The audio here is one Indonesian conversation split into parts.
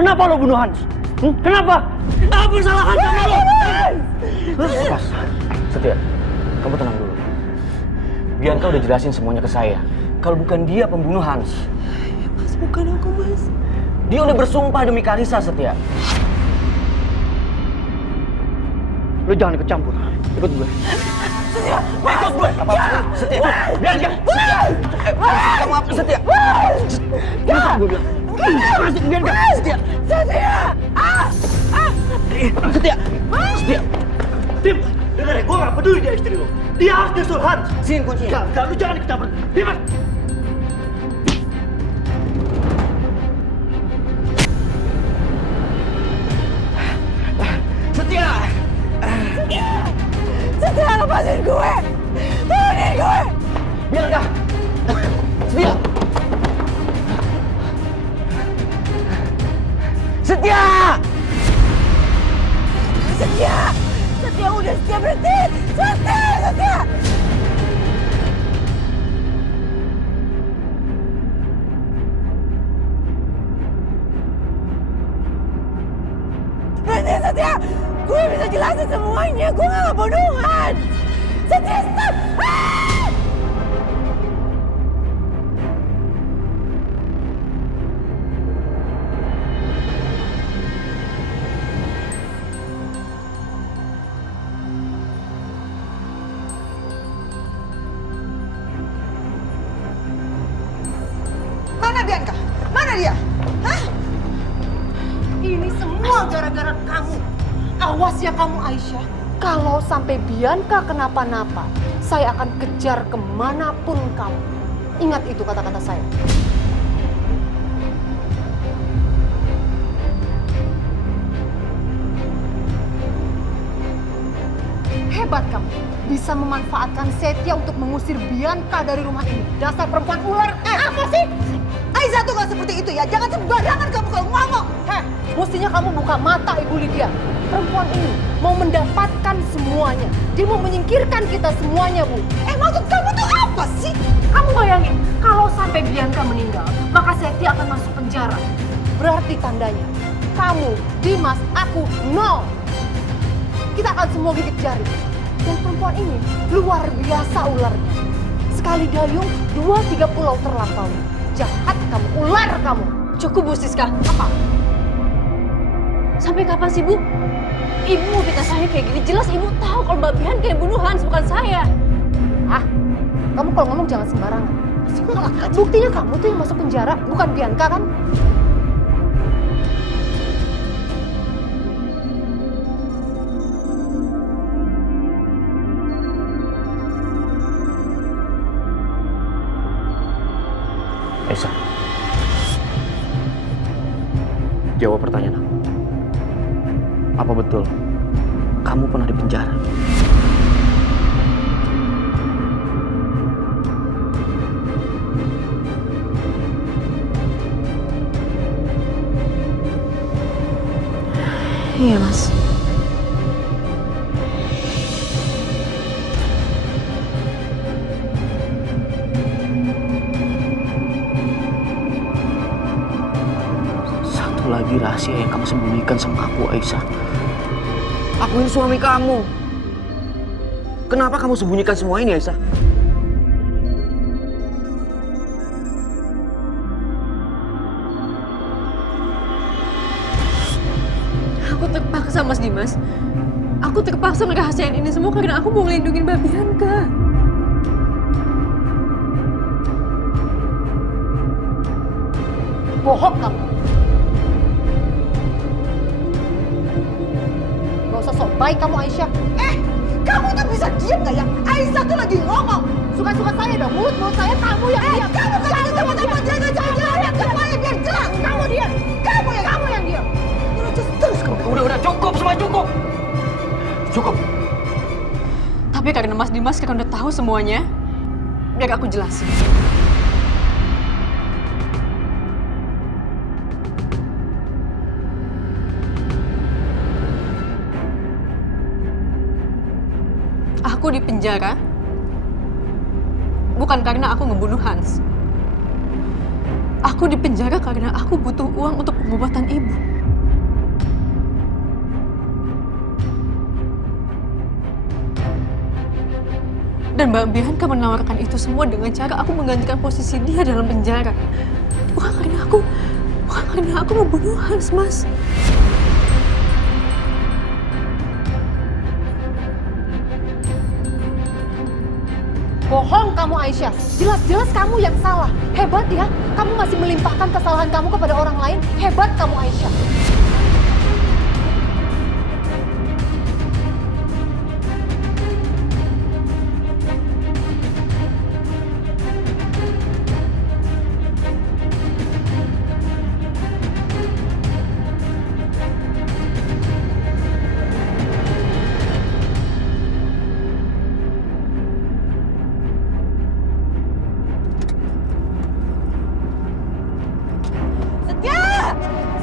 Kenapa lo bunuh Hans? Kenapa? Apa kesalahan sama lo? Mas, Setia, kamu tenang dulu. Bianca udah jelasin semuanya ke saya. Kalau bukan dia pembunuh Hans. Ya Mas, bukan aku Mas. Dia udah bersumpah demi Karissa, Setia. Lo jangan ikut campur. Ikut gue. Setia, Ikut gue. Apa? Setia. Bianca. Kamu apa, Setia? Kenapa gue bilang? Masuk Bianca. Setia. Setia. Setia. Setia. Tim, dengar ya, gue gak peduli dia istri lo. Dia harus nyusul Hans. Sini kuncinya. Gak, lu jangan ikut campur. Dimas. Setia. Setia, lepasin gue. Turunin gue. Bianca. Setia. Setia. Setia. Setia, udah Setia berhenti. Setia. Berhenti Setia. Gue bisa jelasin semuanya. Gue gak pembunuhan. Setia, stop. Mana Bianca? Mana dia? Hah? Ini semua gara-gara kamu. Awas ya kamu Aisyah. Kalau sampai Bianca kenapa-napa, saya akan kejar kemanapun kamu. Ingat itu kata-kata saya. Hebat kamu. Bisa memanfaatkan Setia untuk mengusir Bianca dari rumah ini. Dasar perempuan ular. Apa sih? Aisyah tuh gak seperti itu ya. Jangan sembarangan kamu kalau ngomong. Mestinya kamu buka mata Ibu Lydia. Perempuan ini mau mendapatkan semuanya. Dia mau menyingkirkan kita semuanya, Bu. Maksud kamu tuh apa sih? Kamu bayangin, kalau sampai Bianca meninggal, maka Setia akan masuk penjara. Berarti tandanya, kamu, Dimas, aku, nol. Kita akan semua gigit jari. Dan perempuan ini luar biasa ularnya. Sekali dayung, 2-3 pulau terlampaui. Jahat kamu, ular kamu. Cukup Bu Siska. Apa? Sampai kapan sih Bu? Ibu mau fitnah saya kayak gini. Jelas Ibu tahu kalau Mbak Bianca yang bunuh Hans, bukan saya. Kamu kalau ngomong jangan sembarangan. Buktinya kamu tuh yang masuk penjara, bukan Bianca kan? Esa, jawab pertanyaan aku. Apa betul kamu pernah di penjara? Iya Mas. Satu lagi rahasia yang kamu sembunyikan sama aku, Aisyah. Aku ini suami kamu. Kenapa kamu sembunyikan semua ini, Aisyah? Aku terpaksa Mas Dimas. Aku terpaksa ngerahasiain ini semua karena aku mau ngelindungin Mbak Bianca. Bohong kamu. Gak usah sok baik kamu Aisyah. Kamu tuh bisa diam gak ya? Aisyah tuh lagi ngomong. Suka-suka saya dong, mulut saya kamu yang diam. Kamu kan itu sama-sama jangan semuanya biar jelas. Kamu diam. Kamu yang diam. Terus kamu. Udah, cukup, semua cukup. Cukup. Tapi karena Mas Dimas sekarang udah tahu semuanya, biar aku jelasin. Aku di penjara bukan karena aku ngebunuh Hans. Aku di penjara karena aku butuh uang untuk pengobatan ibu. Dan Mbak Bianca menawarkan itu semua dengan cara aku menggantikan posisi dia dalam penjara. Bukan karena aku membunuh Hans, Mas. Bohong kamu, Aisyah. Jelas-jelas kamu yang salah. Hebat ya, kamu masih melimpahkan kesalahan kamu kepada orang lain. Hebat kamu, Aisyah.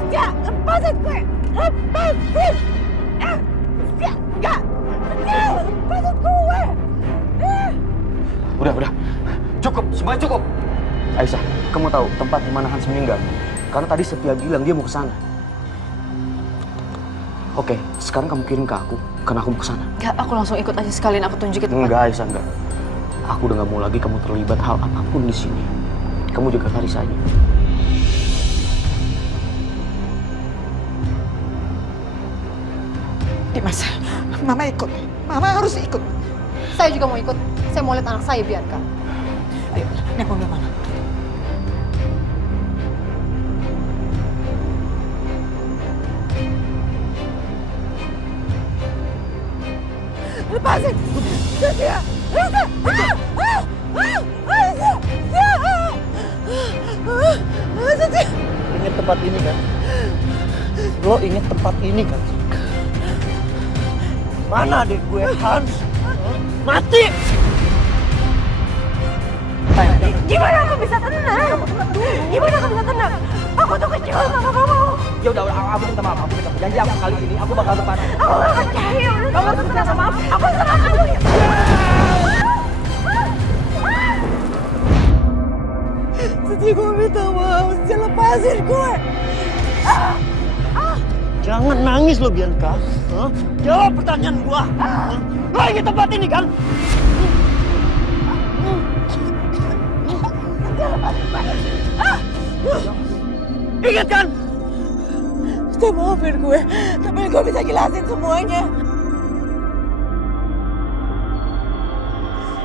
Setia, lepasin gue! Lepasin! Setia, enggak! Setia, lepasin gue! Udah. Cukup, semuanya cukup. Aisyah, kamu tahu tempat di mana Hans meninggal? Karena tadi Setia bilang dia mau ke sana. Oke, sekarang kamu kirim ke aku, karena aku mau ke sana. Enggak, aku langsung ikut aja sekalian aku tunjukin tempat. Enggak, Aisyah, enggak. Aku udah gak mau lagi kamu terlibat hal apapun di sini. Kamu jaga Karissa aja. Dimas, Mama ikut. Mama harus ikut. Saya juga mau ikut. Saya mau lihat anak saya, Bianca. Ayo, naik mobil Mama. Lepasin! Setia! Setia! Ingat tempat ini kan? Lo ingat tempat ini kan? Mana adik gue Hans? Mati! Gimana aku bisa tenang? Gimana aku bisa tenang? Aku tuh kecewa sama kamu. Ya udah, aku minta maaf. Aku minta maaf. Janji aku kali ini aku bakal tepat. Aku gak percaya. Kamu tuh minta maaf. Aku serang kamu ya. Setia, gue minta maaf. Setia, lepasin gue. Jangan nangis lo, Bianca. Jawab pertanyaan gua. Lo ingat tempat ini kan? Ingat kan? Setia, maafin gue. Tapi gue bisa jelasin semuanya.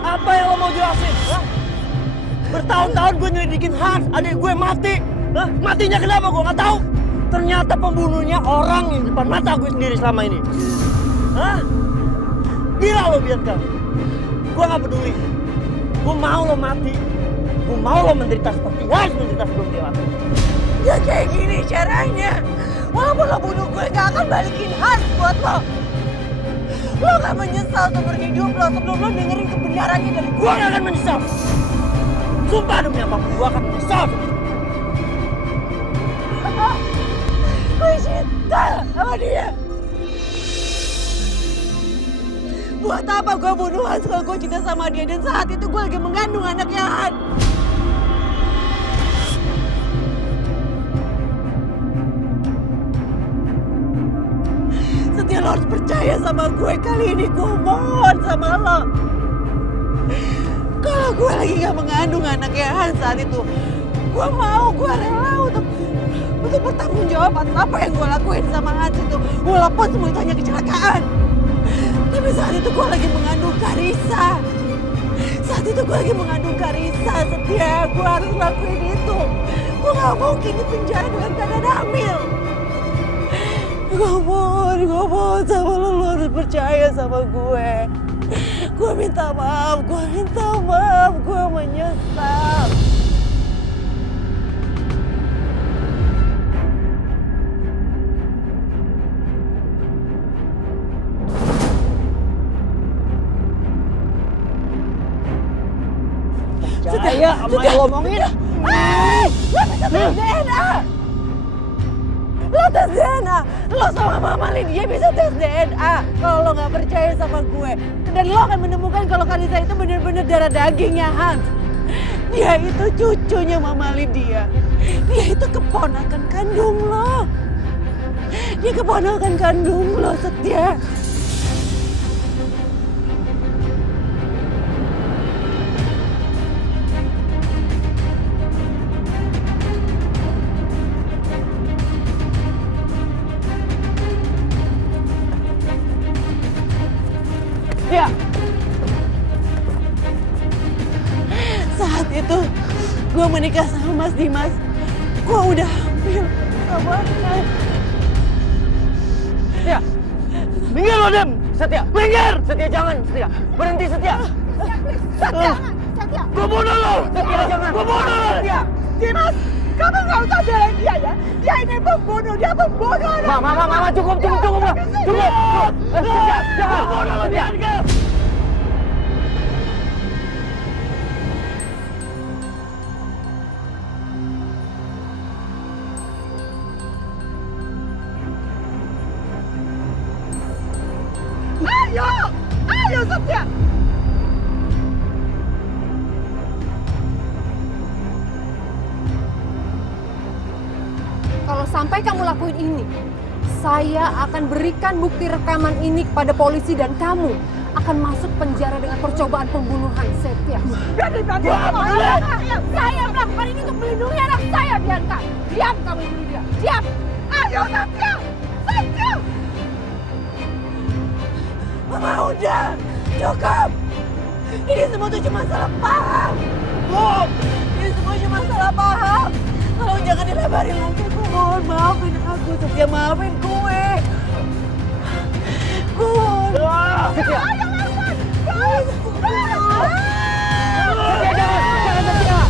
Apa yang lo mau jelasin? Bertahun-tahun gue nyelidikin Hans, adik gue mati. Matinya kenapa gue nggak tahu. Ternyata pembunuhnya orang yang di depan mata gue sendiri selama ini. Gila lo, Bianca. Gue nggak peduli. Gue mau lo mati. Gue mau lo menderita seperti Hans menderita sebelum dia mati. Ya kayak gini caranya. Walaupun lo bunuh gue, gak akan balikin Hans buat lo. Lo gak menyesal seumur hidup lo sebelum lo dengerin kebenarannya dari gue. Gue gak akan menyesal. Sumpah demi apapun, gue akan menyesal. Gue cinta sama dia. Buat apa gue bunuh Hans kalau gue cinta sama dia? Dan saat itu gue lagi mengandung anaknya Hans. Setia, lo harus percaya sama gue. Kali ini gue mohon sama lo. Kalau gue lagi gak mengandung anaknya Hans saat itu, gue rela untuk bertanggung jawab atas apa yang gue lakuin sama Hans itu. Walaupun semua itu hanya kecelakaan. Tapi saat itu gue lagi mengandung Karissa. Setia, gue harus lakuin itu. Gue gak mungkin di penjara dengan keadaan hamil. Gue mohon sama lo harus percaya sama gue. Gue minta maaf, gue menyesal. Percaya sama yang lo omongin. Lo bisa tes DNA. Lo tes DNA. Lo sama Mama Lydia bisa tes DNA. Kalau lo gak percaya sama gue. Dan lo akan menemukan kalau Karissa itu benar-benar darah dagingnya Hans. Dia itu cucunya Mama Lydia. Dia itu keponakan kandung lo. Dia keponakan kandung lo, Setia. gue menikah sama Mas Dimas, gue udah hamil sama Hans. Setia, minggir lo Dem. Setia, minggir. Setia jangan, Setia. Berhenti Setia. Setia, Setia. Gue bunuh lo. Setia jangan. Gue bunuh lo. Setia. Dimas, kamu nggak usah belain dia ya. Dia ini pembunuh, dia pembunuh. Mama, cukup. Cukup. Setia, jangan. Bunuh lo Setia. Ayo Setia. Kalau sampai kamu lakuin ini, saya akan berikan bukti rekaman ini kepada polisi dan kamu akan masuk penjara dengan percobaan pembunuhan, Setia. Berani saya melakukan ini untuk melindungi anak saya, Bianca. Diam kamu bunuh dia. Diam. Ayo Setia. Setia. Mama udah. Cukup. Ini semua tuh cuma salah paham. Ini semua cuma salah paham. Tolong jangan dilebarin lagi. Gue mohon maafin aku. Setia maafin gue. Setia. Ayo lawan. Setia jangan Setia.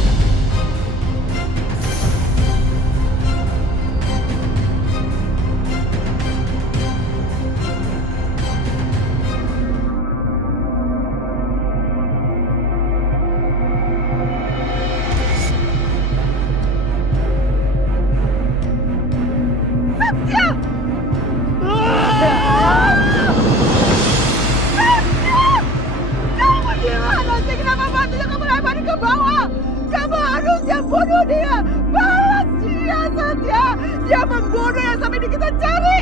Kamu gimana sih? Kenapa bantunya kamu lebarin ke bawah? Kamu harusnya bunuh dia. Balas dia, Setia. Dia membunuh yang sampai ini kita cari.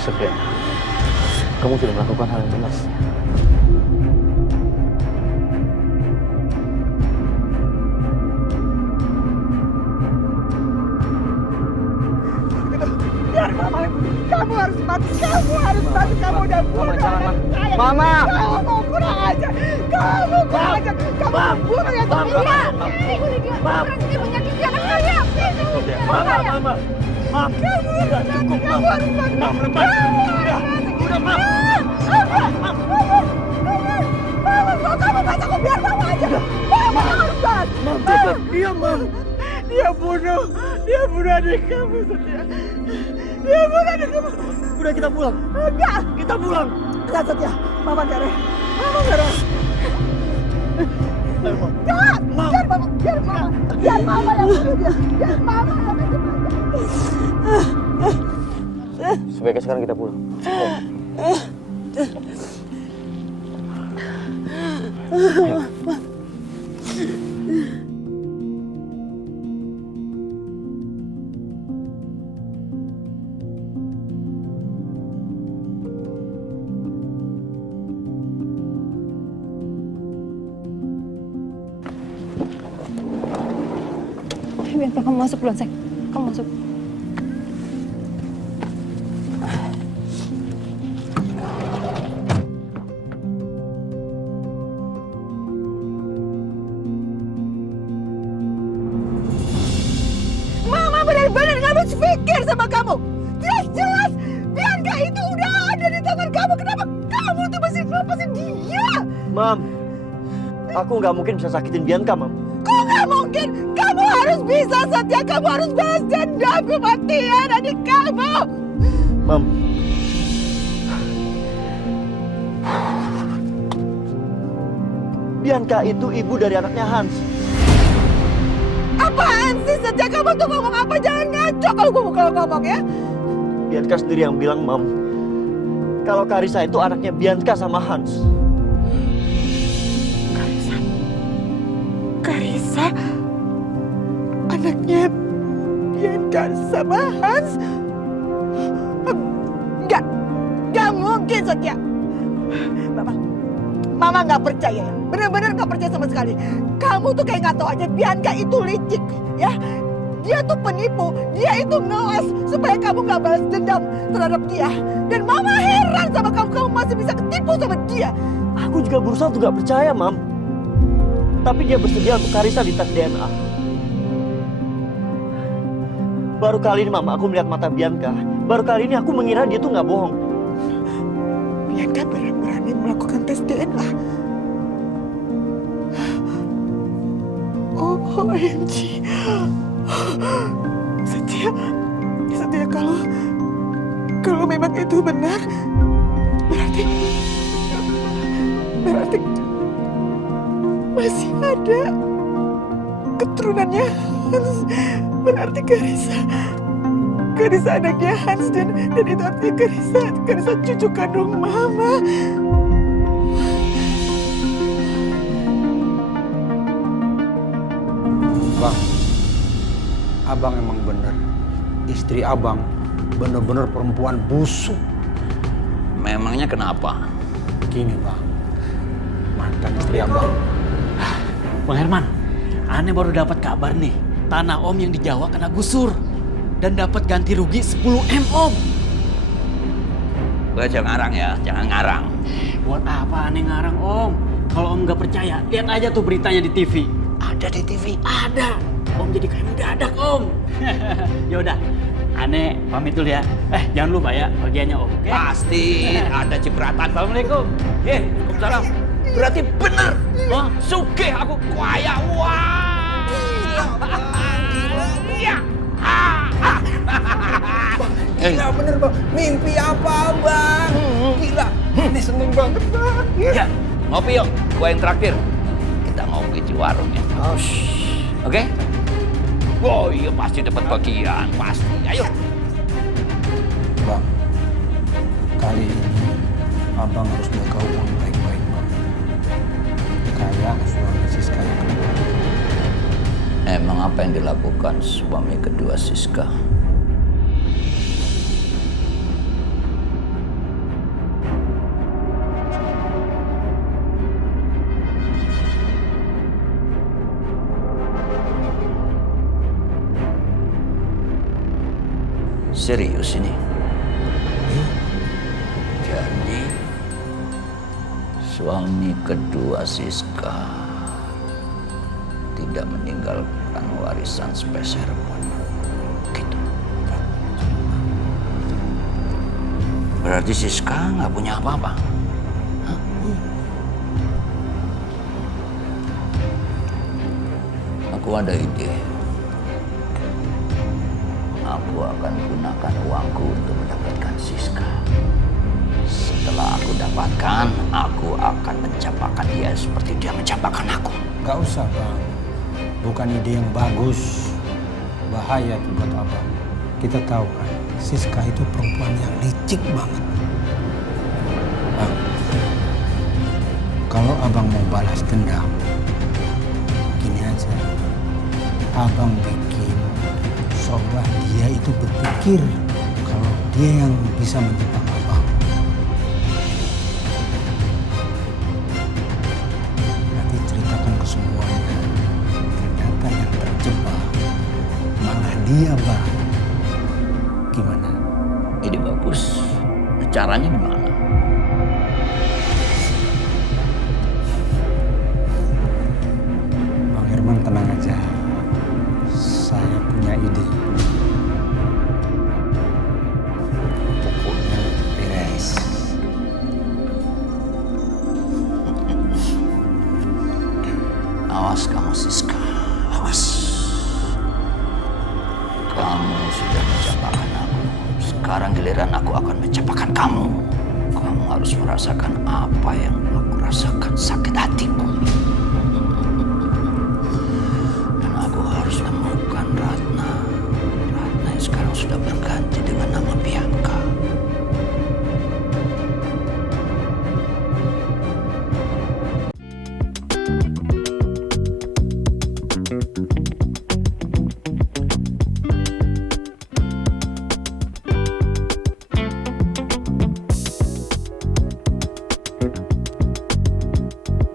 Setia, kamu sudah melakukan hal yang benar. Biar mama, kamu harus mati. Kamu harus mati. Kamu udah bunuh anak saya. Mama. Kamu kurang ajar. Kamu kurang ajar. Kamu bunuh yang sampai ini. Bunuh dia. Berarti menyakiti anak saya. Mama. Mam, udah cukup, Mam. Mam, lepas. Udah, Mam. Kamu baca aku biar mama aja. Mama harus balas. Mam, cepat. Diam, Mam. Dia bunuh adik kamu, Setia. Dia bunuh adik kamu. Udah, kita pulang. Enggak. Kita pulang. Enggak, Setia. Mama enggak rela. Mama enggak rela. Ayo, Mam. Enggak. Mam. Biar mama yang bunuh dia. Biar mama yang bunuh dia. Sebaiknya sekarang kita pulang. Bianca, kamu masuk duluan, sayang. Kamu masuk. Mama benar-benar nggak habis pikir sama kamu. Jelas-jelas Bianca itu udah ada di tangan kamu. Kenapa kamu tuh masih lepasin dia? Mam, aku nggak mungkin bisa sakitin Bianca, Mam. Kok nggak mungkin? Kamu harus bisa, Setia. Kamu harus balas dendam kematian adik kamu. Mam. Bianca itu ibu dari anaknya Hans. Apaan sih, Setia? Kamu tuh ngomong apa? Jangan ngaco kalau ngomong ya. Bianca sendiri yang bilang, Mam, kalau Karissa itu anaknya Bianca sama Hans. Karissa anaknya Bianca sama Hans? Enggak mungkin, Setia. Mama nggak percaya ya, benar-benar nggak percaya sama sekali. Kamu tuh kayak nggak tahu aja Bianca itu licik, ya. Dia tuh penipu, dia itu ngeles supaya kamu nggak balas dendam terhadap dia. Dan Mama heran sama kamu masih bisa ketipu sama dia. Aku juga berusaha untuk gak percaya, Mam. Tapi dia bersedia untuk Karissa di tes DNA. Baru kali ini Mama aku melihat mata Bianca. Baru kali ini aku mengira dia tuh nggak bohong. Bianca berani melakukan tes DNA. Oh, OMG. Setia kalau memang itu benar, berarti masih ada keturunannya Hans. Berarti Karissa anaknya Hans dan itu artinya Karissa cucu kandung Mama. Bang, abang emang bener. Istri abang bener-bener perempuan busuk. Memangnya kenapa? Gini bang, mantan istri abang. Bang Herman, aneh baru dapat kabar nih. Tanah Om yang di Jawa kena gusur. Dan dapat ganti rugi 10 M Om. Gue jangan ngarang ya, jangan ngarang. Buat apa aneh ngarang Om? Kalau Om nggak percaya, lihat aja tuh beritanya di TV. Ada di TV. Ada. Om jadi kayak mendadak Om. Yaudah, aneh pamit dulu ya. Jangan lupa ya bagiannya Om. Okay? Pasti ada cipratan. Assalamualaikum. Waalaikumsalam. Berarti bener. Oh, sugih aku kaya. Wah. Iya. Gila bener bang, mimpi apa bang? Gila, ini seneng banget bang. Ya, ngopi yuk. Gue yang traktir. Kita ngopi di warung ya. Oke? Oh iya pasti dapat bagian, pasti. Ayo. Bang, kali ini abang harus jaga uang baik-baik bang. Kayak suami Siska yang kedua. Emang apa yang dilakukan suami kedua Siska? Serius ini? Jadi suami kedua Siska tidak meninggalkan warisan sepeser pun. Gitu. Berarti Siska nggak punya apa-apa. Hah? Aku ada ide. Aku akan gunakan uangku untuk mendapatkan Siska. Setelah aku dapatkan, aku akan mencapakan dia seperti dia mencapakan aku. Gak usah bang, bukan ide yang bagus. Bahaya tuh buat abang. Kita tahu kan, Siska itu perempuan yang licik banget. Bang, kalau abang mau balas dendam, gini aja. Abang bikin seolah dia itu berpikir kalau dia yang bisa menjebak abang. Nanti ceritakan ke semuanya. Ternyata yang terjebak malah dia bang. Gimana? Ide bagus. Caranya gimana? Bang Herman tenang aja. Saya punya ide. Pokoknya beres. Awas kamu Siska, awas. Kamu sudah mencapakan aku. Sekarang giliran aku akan mencapakan kamu. Kamu harus merasakan apa yang aku rasakan, sakit hatiku. Dan aku harus menemukan Ratna. Ratna yang sekarang sudah berganti dengan nama Bianca.